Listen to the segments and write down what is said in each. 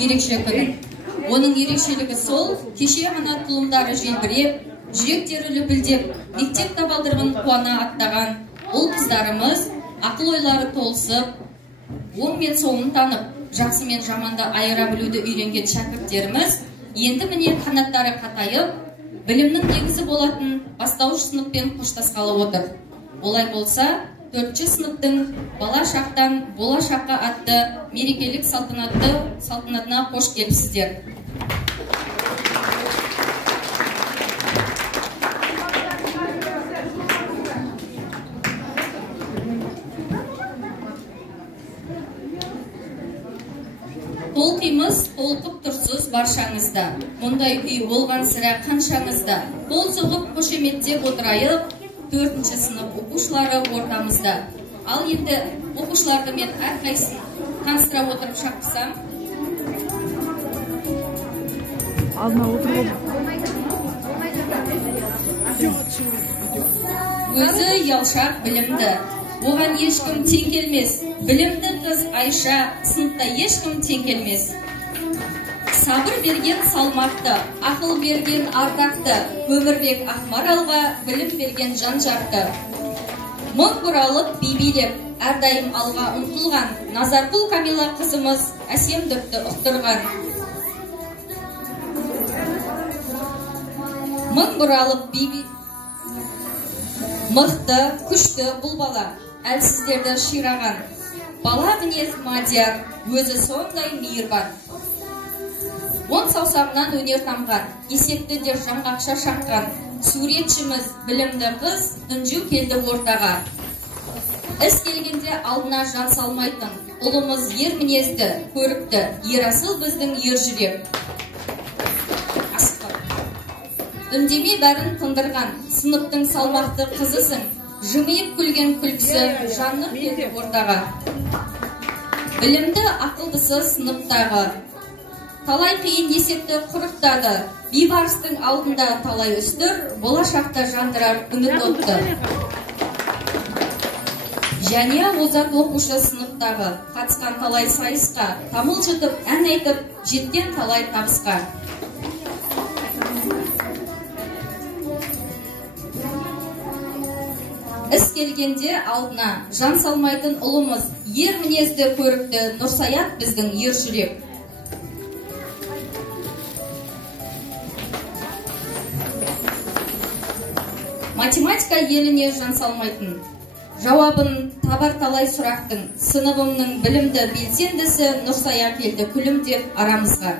ерекше күн. Оның ерекшелігі сол, кеше ғана тұлымдары желбіреп, жүректері лүпілдеп, мектеп табалдырығын қуана аттаған ұл қыздарымыз ақыл ойлары толысып, оң мен солын танып, жақсы мен жаманды айыра білуді үйренген шәкірттеріміз енді міне қанаттары қатайып, білімнің негізі болатын бастауыш сыныппен қоштасқалы отыр. Олай болса, 4-ші сыныптың бала шақтан болашаққа атты мерекелік салтанатына қош келіпсіздер. Толқимыз толқып тұрсыз баршаңызда, мұндай үй болған сірә қаншаңызда, қол соғып қошеметтеп отырайық, 4-ші сынып оқушылары ортамызда. Ал енді оқушыларды мен әрқайсысын таныстыра отырып шақырсам. Өзі ұялшақ білімді, оған ешкім тең келмес. Білімді қыз Айша, сыныпта ешкім тең келмес. Сабыр берген салмақты, ақыл берген ардақты, өмірбек Ақмаралға білім берген жан-жақты. Мың бұралып би-билеп, әрдайым алға ұмтылған, Назаргүл Камила қызымыз әсемдікті ұқтырған. Мың бұралып би-билеп, мықты, күшті бұл бала, әлсіздерді шираған. Бала мінез Мадияр, өзі сондай мейірбан. 10 саусағынан өнер тамған, есепті де жаңғақша шаққан, суретшіміз білімді қыз үнжу келді ортаға. Іс келгенде алдына жан салмайтын, ұлымыз ер мінезді, көрікті, ерасыл біздің ер жүрек. Үндеме бәрін тындырған, сыныптың салмақты қызысың, жымиып күлген күлкісі жанны келді ортаға. Білімді ақылдысы сыныптағы, талай қиын есепті құрықтады, бейбарыстың алдында талай үстір, болашақта жандырар үміт отты. Жәния озат оқушы сыныптағы, қатысқан талай сайысқа, тамыл жұтып, ән айтып, жеткен талай табысқа. Іс келгенде алдына жан салмайтын ұлымыз, ер мінезді көрікті Нұрсаят біздің ер жүрек. Математика еліне жан салмайтын, жауабын табар талай сұрақтың, сыныбымның білімді белсендісі Нұрсая келді күлімдеп арамызға.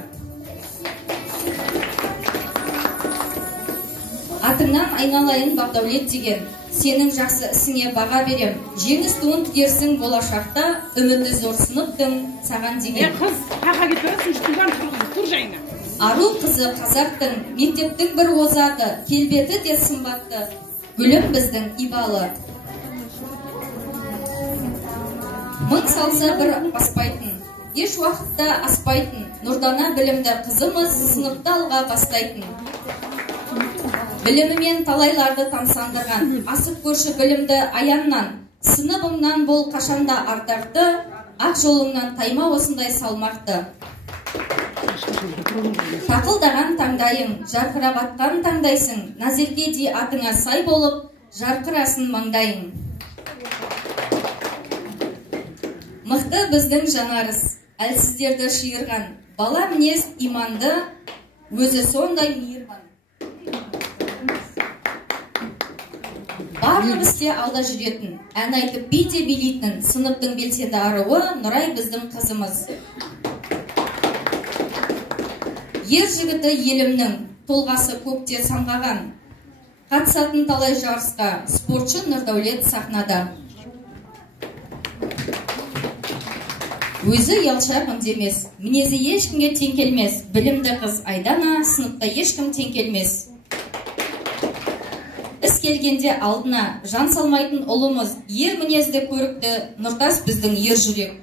Атыңнан айналайын Бақдәулет деген, сенің жақсы ісіңе баға берем, жеңіс туын тігерсің болашақта, үміті зор сыныптың саған деген. Ару қызы қазақтың, мектептің бір озаты, келбеті де сымбатты, гүлім біздің ибалы. Мың салса бір аспайтын, еш уақытта аспайтын, нұрдана білімді қызымыз сыныпта алға бастайтын. Білімімен талайларды тамсандырған, асып көрші білімді аяннан, сыныбымнан бол қашанда ардақты, ақ жолыңнан тайма осындай салмақты. Тақылдаған таңдайың, жарқырап атқан таңдайсың, Назерге де атыңа сай болып, жарқырасын маңдайың. Мықты біздің жанарыс, әлсіздерді шиырған, бала мінез иманды, өзі сондай мейірбан. Барлық істе алда жүретін, ән айтып биде билейтін, сыныптың белсенді аруы Нұрай біздің қызымыз. Ер жігіті елімнің, толғасы көкте самғаған, қатысатын талай жарысқа, спортшы Нұрдәулет сахнада. Өзі ұялшақ үндемес, мінезі ешкімге тең келмес, білімді қыз Айдана, сыныпта ешкім тең келмес. Іс келгенде алдына жан салмайтын ұлымыз, ер мінезді көрікті Нұртас біздің ер жүрек.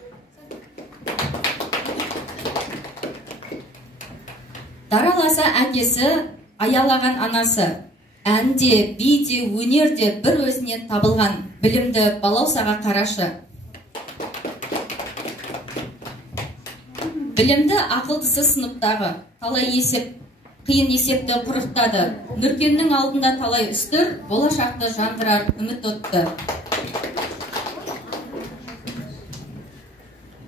Дараласа әкесі, аялаған анасы, әнде, биде, өнерде бір өзінен табылған, білімді балаусаға қарашы. Білімді ақылдысы сыныптағы талай қиын есепті құрықтады. Нүркеннің алдында талай үстір, болашақты жандырар үміт отты.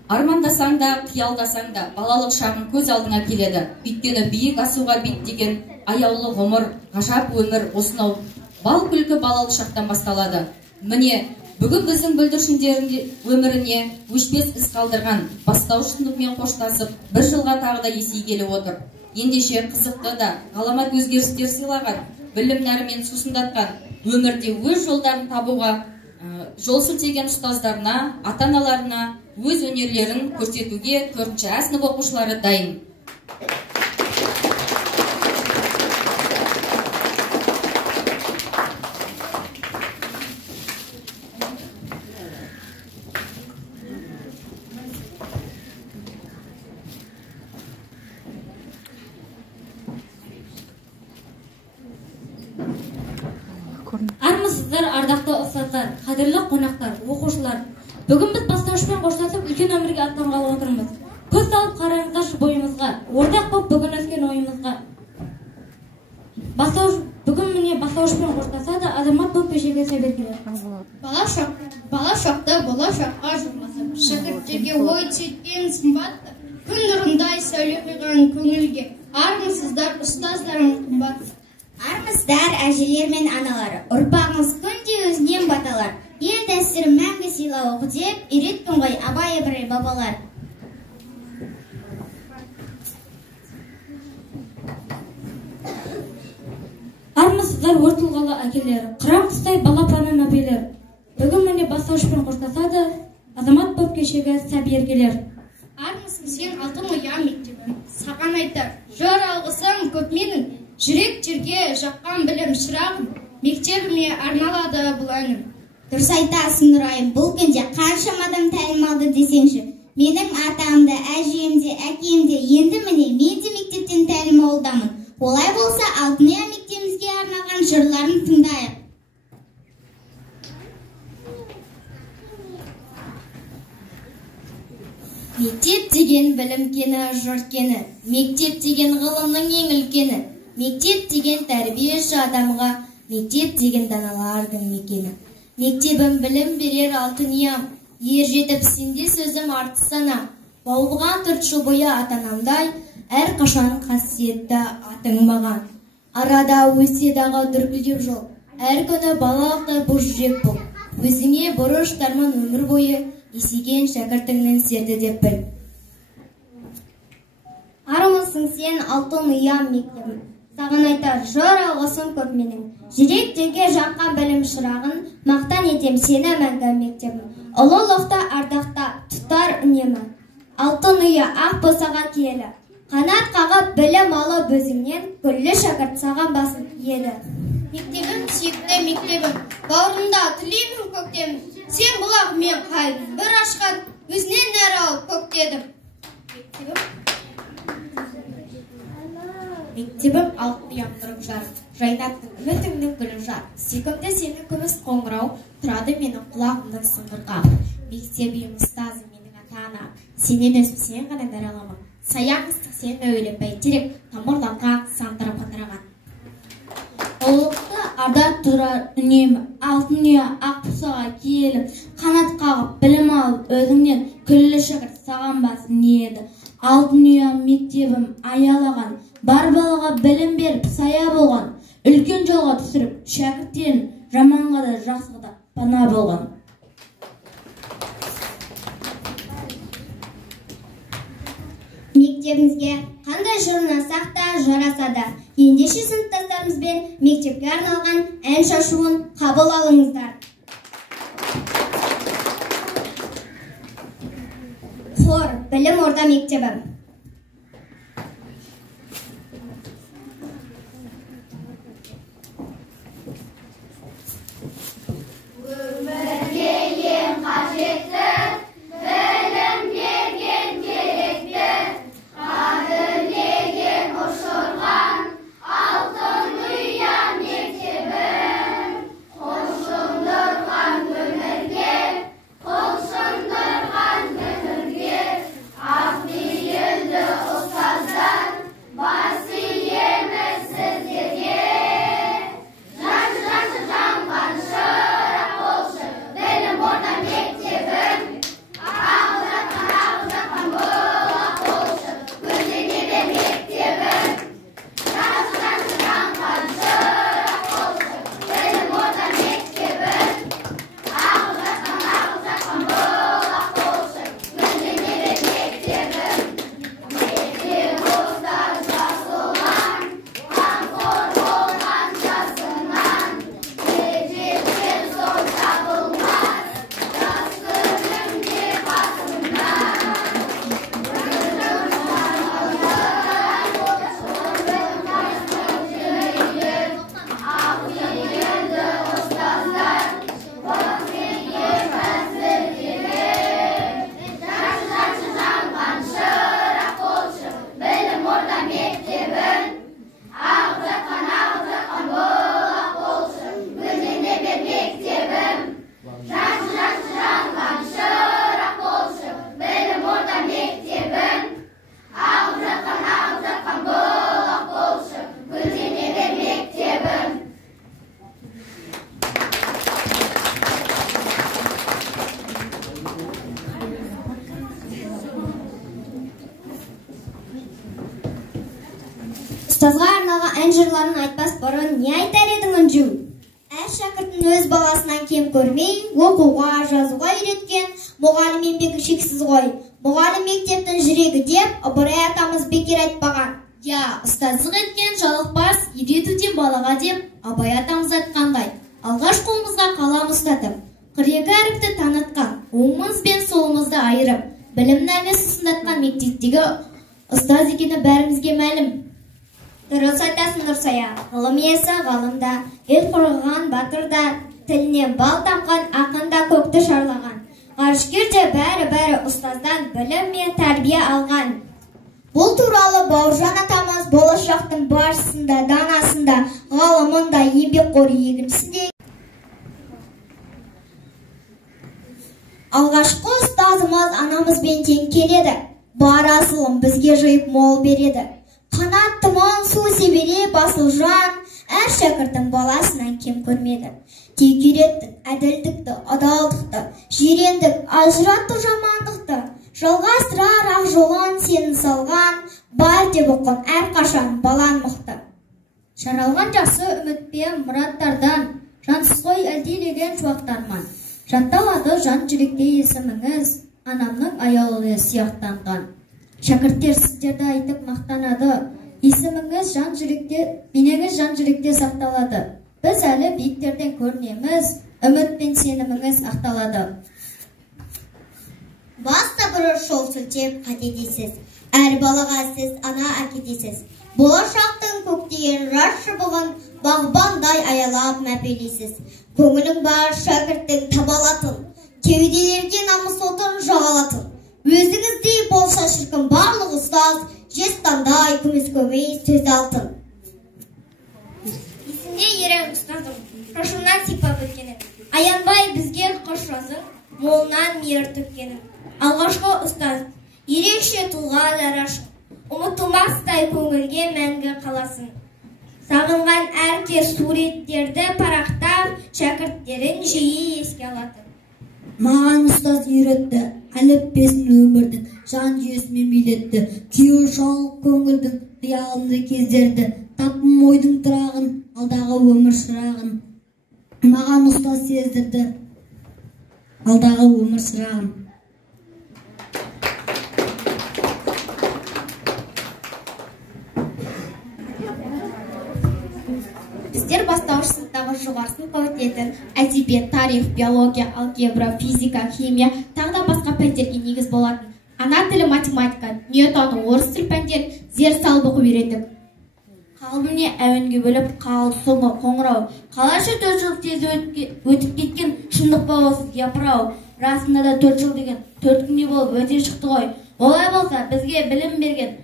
Армандасаң да, қиялдасаң да, балалық шағың көз алдыңа келеді. Өйткені биік асуға беттеген аяулы ғұмыр, ғажап өмір осынау бал күлкі балалық шақтан басталады. Міне, бүгін біздің бүлдіршіндердің өміріне өшпес із қалдырған бастауыш сыныппен қоштасып, бір жылға тағы да есейгелі отыр. Ендеше қызықты да, ғаламат өзгерістер сыйлаған, білім нәрімен сусындатқан, өмірде өз жолдарын табуға жол сілтеген ұстаздарына, ата-аналарына өз өнерлерін көрсетуге 4-ші А сынып оқушылары дайын. Армысыздар, ардақты ұстаздар, қадірлі қонақтар, оқушылар. Бүгін біз бастауышпен қоштасып, үлкен өмірге аттанғалы отырмыз. Көз салып қараңыздаршы бойымызға, ортақ боп бүгін өскен ойымызға. Бүгін міне бастауышпен қоштасады, азамат боп кешеге сәбергелер. Бала шақты болашаққа жұмасып, шәкірттерге ой түйіткен сымбатты, күн нұрындай сәуле құйған көңілге. Армысыздар, ұстаздарым қымбатты. Армысыздар, әжелер мен аналары, ұрпағыңыз күнде өзінен баталар. Ел дәстүрін мәңгі сыйлауы деп, үйретпін ғой абай ыбырай бабалар. Армысыздар, өр тұлғалы әкелер, қыран құстай балапаны мәпелер. Бүгін міне бастауышпен қоштасады, азамат боп кешегі сәби ергелер. Армысың сен алтын ұя мектебім, саған айтар, жыр алғысым көп менің, жүрек жерге жаққан білім шырағым, мектебіме арналады бұл әнім. Дұрыс айтасың Нұрайым, бұл күнде қаншамадан тәлім алды десеңші. Менің атамды, әжемде, әкемде, енді міне мен де мектептен тәлім алдамын. Олай болса, алтын ұя мектебімізге арналған жырларын тыңдайық. Мектеп деген білім кені, жұрт кені, мектеп деген ғылымның ең үлкені, мектеп деген тәрбиеші адамға, мектеп деген даналардың мекені. Мектебім білім берер алтын ұям, ер жетіп сенде сөзім арты сана, баулыған 4 жыл бойы атанамдай, әр қашан қасиетті атың маған. Арада өсседағы дүркілдеп жол, әр күні балалықтай бұл жүрек бұл, өзіңе бұрыш тарман өмір бойы, есеген шәкіртіңнің серді деп біл. Армысың сен алтын ұям мектебім, саған айтар жыр алғысым көп менің. Жүректерге жаққан білім шырағын, мақтан етем сені мәңгі мектебім. Ұлылықта ардақта тұтар үнемі, алтын ұя ақ босаға киелі. Қанат қағып білім алып өзіңнен, күллі шәкірт саған басын еді. Мектебім, сүйікті мектебім, бауырымда түлеймін көктем. Сен бұлақ мен қайдым, бір ашқан өзінен нәр алып көктедім. Мектебім алтын ұям нұрым жар, жайнаттың үмітіңнің гүлі жар. Сүйкімді сенің күміс қоңырау, тұрады менің құлағымның сыңғырғау. Мектебім ұстазы менің ата-ана, сенен өсіп сен ғана нәр аламын. Саяңыстық сен әуелеп бәйтерек, тамырланған, сандырып қыдыраған. Ұлықты арда тұрар үнемі, алтын ұя ақ босаға киелі, қанат қағып білім алып өзіңнен, күллі шәкірт саған басын еді. Алтын ұя мектебім аялаған, бар балаға білім беріп сая болған, үлкен жолға түсіріп шәкірттен жаманға да жақсыға да пана болған. Мектебімізге қандай жырнасақ та жарасады. Ендеше сыныптастарымызбен мектепке арналған ән шашуын қабыл алыңыздар. Хор, білім орда мектебі. Ақ Ұстазға арналған ән жырларын айтпас бұрын не айтар едің Үнжу? Әр шәкірттің өз баласынан кем көрмей, оқуға, жазуға үйреткен мұғалім еңбегі шексіз ғой. Мұғалім мектептің жүрегі деп Ыбырай атамыз бекер айтпаған. Я, ұстаздық еткен жалықпас, үйретуден балаға деп Абай атамыз айтқандай. Алғаш қолымызға қалам ұстатып, 42 әріпті танытқан, оңымыз бен солымызды айырып, білім нәрмес ұсындатқан мектептегі ұстаз екені бәрімізге мәлім. Дұрыс айтасың Нұрсая, ғылым иесі ғалымда, ел қорғаған батырда, тіліне бал тамған ақында көкті шарлаған. Ғарышкерде бәрі ұстаздан білім мен тәрбие алған. Бұл туралы Бауыржан атамыз болашақтың барысында, данасында, ғалымында, еңбекқор егіншісінде. Алғашқы ұстазымыз анамызбен тең келеді. Бар асылын бізге жиып мол береді. Қанатты мол су себере басыл жан, әр шәкірттің баласынан кем көрмеді. Тек үйреттік, әділдікті, адалдықты, жирендік, ажыратты жамандықты, жалғастырар ақ жолын сенің салған, бар деп оқын әрқашан балан мықты. Жаралған жасы үмітпен мұраттардан, жансыз ғой әлдилеген шуақтарман. Жатталады жан жүректе есіміңіз, анамның аяулы сияқтанған. Шәкірттер сіздерді айтып мақтанады, есіміңіз жан жүректе, бейнеңіз жан жүректе сақталады. Біз әлі биіктерден көрінеміз, үміт пен сеніміңіз ақталады. Баста бұрыш жол сілтеп қатедейсіз, әр балаға сіз ана әкетесіз. Болашақтың көктеген жас шыбығын бағбандай аялап мәпелейсіз. Көңілің бар шәкірттің табалатын, кеуделерге намыс отын жағалатын. Өзіңіздей болса шіркін барлық ұстаз, жестандай күміс көмей сөз алтын. Есімде ерен ұстазым, шашымнан сипап өткенім, аянбай бізге қош жазың, молынан мейір төккенім. Алғашқы ұстаз, ерекше тұлға жарашың, ұмытылмастай көңілге мәңгі қаласын. Сағынған әркез суреттерді парақтап, шәкірттерін жиі еске алатын. Маған ұстаз үйретті, әліппесін өмірдің жан жүйесімен билетті. Күйеу шал көңілдің қиялында кездерді, таптым ойдың тұрағын, алдағы өмір шырағын. Маған ұстаз сездірді, алдағы өмір шырағын. Біздер бастауыш сыныптағы жоғары сынып өтетін әдебиет, тарих, биология, алгебра, физика, химия, тағы да басқа пәндерге негіз болатын. Ана тілі, математика, дүниетану, орыс тіл пәндер зер салып оқып үйрендік. Қалбіне әуенге бөліп, қал, соңғы, қоңырау. Қалашы 4 жыл тез өтіп кеткен шындық бауыз япырау. Расында да 4 жыл деген 4 күнде болып өте шықты ғой. Олай болса, бізге білім берген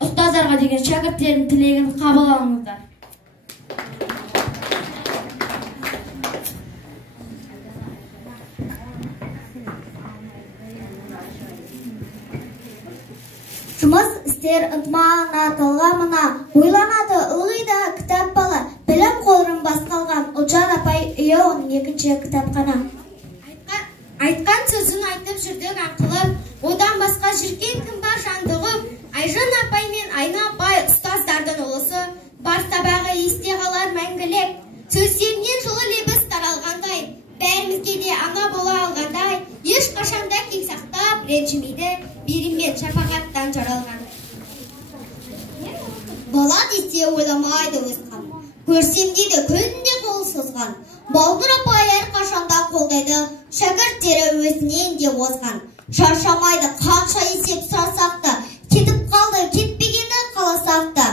ұстаздарға деген шәкірттердің тілегін қабыл алыңыздар. Жұмыс істер ынтымағына талғамына, ойланады ылғида кітап бала, білім қолырын басқалған Ұлжан апай үйі оның 2-ші кітапхана. Айтқан сөзін айтып жүрдік ақылып, одан басқа жүрген кім бар жандығып, Айжан апай мен Айна апай ұстаздардың ұлысы, бар сабағы есте қалар мәңгілік. Сөздерінен жылы лебіз таралғандай, бәрімізге де ана бола алғандай, еш қашанда кек сақтап, ренжімейді, беріммен шапағаттан жаралған. Бала десе ойламайды өсқан, көрсем дейді күнде қол созған. Балдыр апай әрқашанда қолдайды, шәкірттері өзінен де озған. Шаршамайды қанша есеп сұрасақ та, кетіп қалды кетпегені қаласақ та.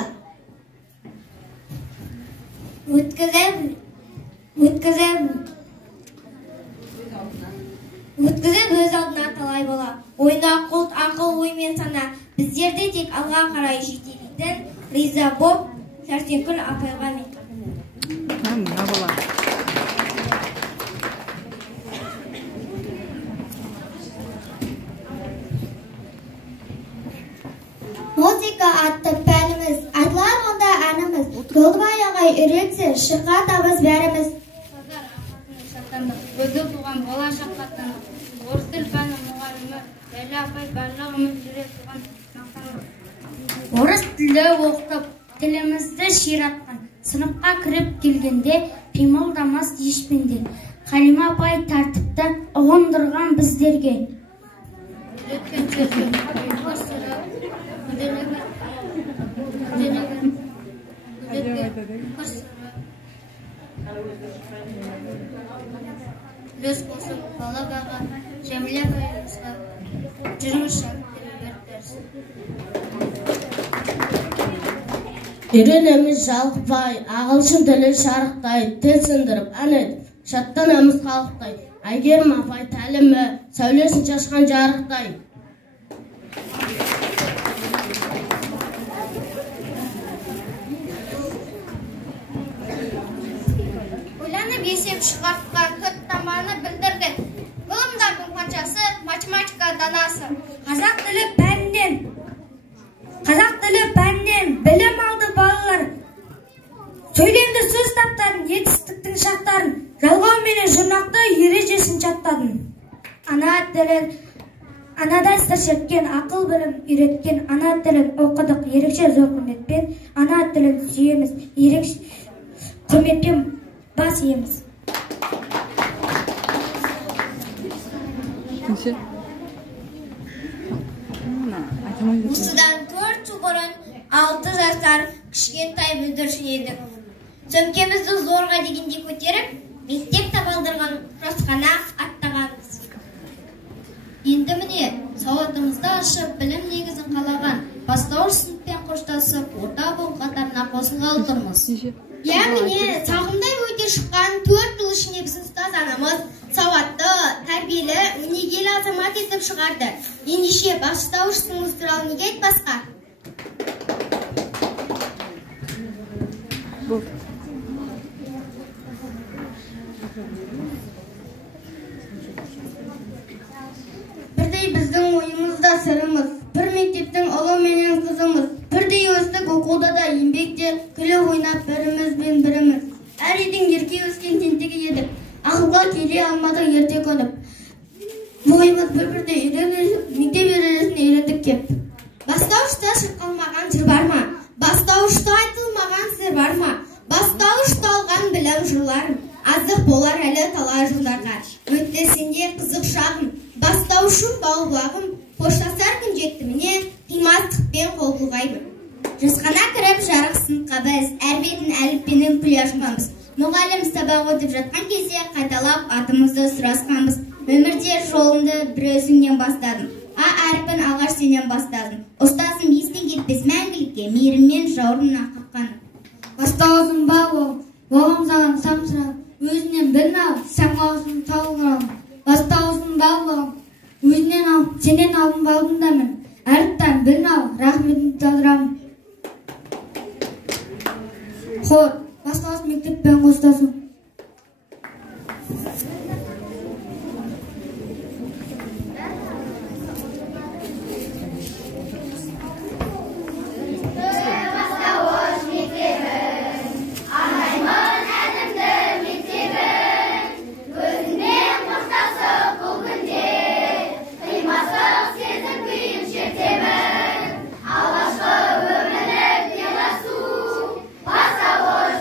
Өткізіп өз алдына талай бола. Ойна қолт ақыл оймен сана. Біздерде тек алға қарай жетелейтін риза боп Сәрсенкүл апайға мен. Музыка атты пәніміз, айтылар онда әніміз. Жолдыбай ағай үйретсе, шырқа табыз бәріміз. Өзі туған болашақ қатыны, орыс тіл пәні мұғалімі, Ләйлә апай барлығымыз жүре туған мақтанымыз. Орыс тілі оқып, тілімізді ширатқан. Сыныпқа кіріп келгенде қимылдамас ешпенде. Қалима апай тәртіпті ұғындырған біздерге. Үлес қосып бала баға Жәмилә апайымызға жүріңіз шәкірттер дәрісі. Үйренеміз жалықпай, ағылшын тілін шарықтай, тіл сындырып ән етіп, шаттанамыз халықтай. Әйгерім апай тәлімі, сәулесін шашқан жарықтай. Ойланып есеп шығартқан көт таманы білдірді. Ғылымдардың патшасы, математика данасы. Қазақ тілі пәнінен білім алды балалар. Сөйленді сөз таптарын, етістіктің шақтарын, жалғау менен жұрнақты ережесін жаттадым. Анада сыр шерткен, ақыл білім үйреткен, ана тілін оқыдық ерекше зор құрметпен, ана тілін сүйеміз, ерекше құрметпен бас иеміз. Осыдан 4 жыл бұрын 6 жасар кішкентай бүлдіршін едік. Сөмкемізді зорға дегенде көтеріп, мектеп табалдырған жасқана аттағанбыз. Енді міне, сауатымызды ашып, білім негізін қалаған, бастауыш сыныппен қоштасып, орта буын қатарына қосылғалы тұрмыз. Я міне, сағымдай өте шыққан 4 жыл ішінде біздің ұстаз анамыз сауатты, тәрбиелі, өнегелі азамат етіп шығарды. Ендеше бастауыш сыныбымыз туралы неге айтпасқа? Бірдей біздің ойымыз да сырымыз, бір мектептің ұлы менен қызымыз, бірдей өстік оқуда да еңбекте, күліп ойнап бірімізбен біріміз. Әр үйдің ерке өскен тентегі едік, ақылға келе алмадық ерте көніп. Мұғаймыз бір-бірде мектеп ережесін үйрендік кеп. Бастауышта шырқалмаған жыр бар ма? Бастауышта айтылмаған сыр бар ма? Бастауышта алған білім жырларым, азық болар әлі талай жылдарға. Өтті сенде қызық шағым, бастаушым бауырлағым, қоштасар күн жетті міне, қимастықпен қол бұлғаймын. Жасқана кіріп жарық сыныпқа біз, әр бетін әліппенің күле ашқанбыз. Мұғалім сабақ өтіп жатқан кезде қайталап атымызды сұрасқанбыз. Өмірде жолымды бір өзіңнен бастадым. А әрпін алғаш сенен бастадым. Ұстазым естен кетпес мәңгілікке, мейіріммен жауырынына қаққаным. Бастауызым бауым, бауым саған самсырап, өзінен білін ал, сән қаусын тауғырам. Бастауызым бауым, өзінен ал, сенен алдым балдындамын. Әріптен білін ал, рахметін талдырам. Хор, бастауыз мектеппен қостасу. Алғашқы өмірлік деласу, бастауыш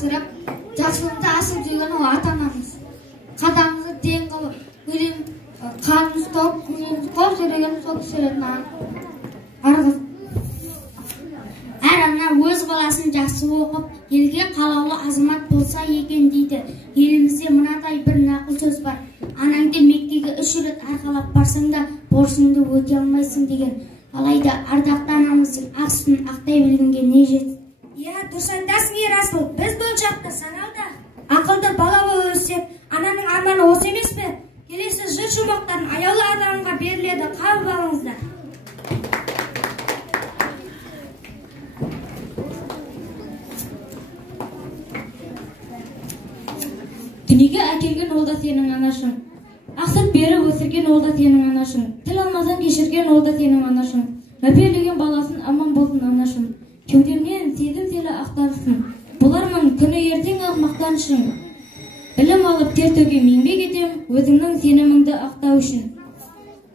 асырап, жақсылықты асып жүрген ол ата-анамыз. Қадамымызды тең қылып, қанымыз тауып, көңіліміз қоп жүрген сол кісілердің арғы. Әр ана өз баласын жақсы оқып, елге қалаулы азамат болса екен дейді. Елімізде мынадай бір нақыл сөз бар. Анаңды Меккеге 3 рет арқалап барсаң да, борышыңды өтей алмайсың деген. Алайда ардақты анамыздың ақ сүтін ақтай білгенге не жетті? Дұрыс айтасың, Ерасыл. Біз болашақта саналда ақылды бала болып өссек, ананың арманы осы емес пе? Келесі жыр шумақтарын аяулы адамға беріледі. Қабыл алыңыздар. Дүниеге әкелген ол да сенің анашың. Ақсып беріп өсірген ол да сенің анашың. Тіл алмасаң кешірген ол да сенің анашың. Мәпелеген баласын аман болсын анашың. Кеудемнен сезім селі ақтарсын. Болармын күні ертең ақ мақтанышың. Білім алып тер төгем еңбек етем, өзіңнің сеніміңді ақтау үшін.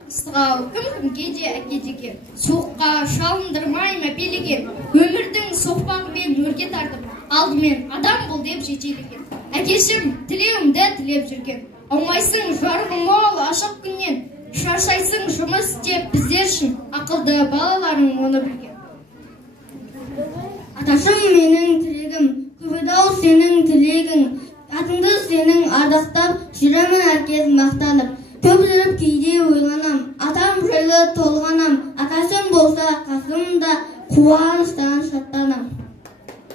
Ыстығы кім-кімге де әкедеге, соққа шалындырмай мәпелеген, өмірдің соқпағымен өрге тартып, алдымен адам бол деп жетелеген. Әкешім тілеуімді тілеп жүрген, аумайсың жарығы мол ашық күннен, шаршайсың жұмыс істеп біздер үшін, ақылды балаларың оны білген. Аташым менің тілегім, көбедау сенің тілегің, атыңды сенің ардақтап, жүремін әркез мақтанып. Көп жүріп кейде ойланам, атам жайлы толғанам, аташым болса қасымда қуаныштан шаттанам.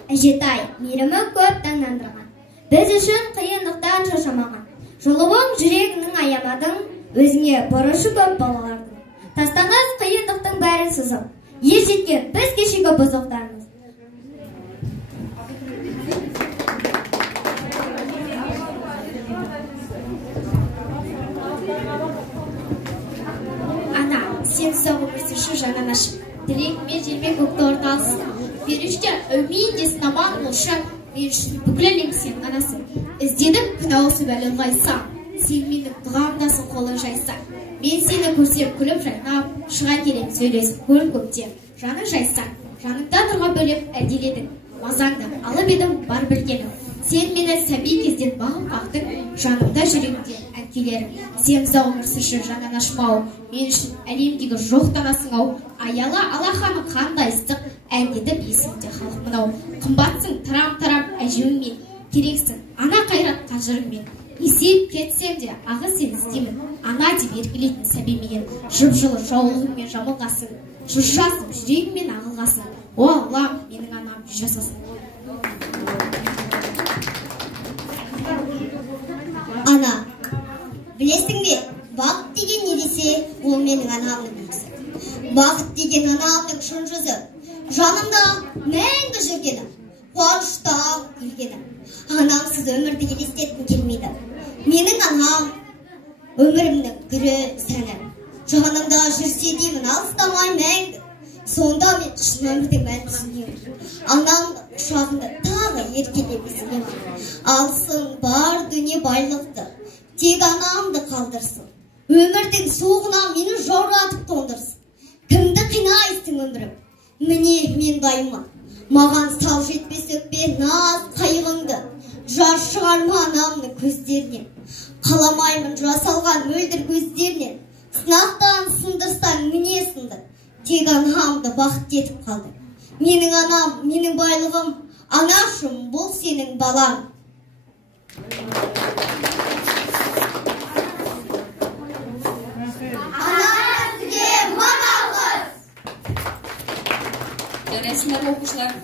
Әжетай, мейірімі көп таңдандырған, біз үшін қиындықтан шаршамаған. Жолуың жүрегінің аямадың, өзіңе борышы көп балалардың. Тастаңыз қиындықтың бәрін сызып, ер жеткен біз кешегі бұзықтарымыз. Ана, сен сау өмірсінші жан анашым, тілегіме желме көкті орталысың. Беруште әумейін десін аман болшы, мен үшін бүкіл әлем сен анасы. Іздедім күн ауысып әлі ұлғайсам, сен менің дұғамдасың қолы жайсаң. Мен сені көрсем күліп жайнап, шыға келем сөйлесіп көл көптен. Жаны жайсаң, жаныңда тұрға бөліп әделедің, мазаңды алып едім бар білгенім. Сен мені сәби кезден бағып қақтың, жанымда жүрегімде әнкелерім. Сен сау өмірсінші жан анашым-ау, мен үшін әлемдегі жоқтан асың-ау. Аяла алақаны қандай ыстық, әндетіп есімде халық мынау. Қымбатсың тарам-тарам әжеуіңмен, керексің ана қайратқа жырыңмен. Есейіп кетсем де ағы сен іздеймін, ана деп еркелейтін сәбемеген. Жып-жылы жаулығыңмен жамылғасың, жұржасың жүрегіңмен ағылғасың. О Аллам, менің анам жасасын. Ана, білесің бе, бақыт деген не десе, ол менің анамның үлгісі. Бақыт деген анамның шын жүзі, жанымда мәңгі жүргені, қуанышта күлгені. Анамсыз өмірді елестеткім келмейді. Менің анам өмірімнің гүлі сәні. Жанымда жүрсе деймін алыстамай мәңгі. Сонда мен шын өмірдің мәнін түсінемін. Анамның құшағында тағы еркелеп іздеймін. Алсын бар дүние байлықты, тек анамды қалдырсын. Өмірдің соғына мені жауратып тондырсын. Кімді қинайсың өмірім? Міне мен дайыма. Маған сау жетпес өкпе наз қайғыңды. Жас шығарма анамның көздерінен. Қаламаймын жасалған мөлдір көздерінен. Сынақтан сындырсаң міне сынды. Тек анамды бақыт етіп қалды. Менің анам, менің байлығым, анашым, бұл сенің балаң. Ана сізге мың алғыс. Жарайсыңдар оқушылар.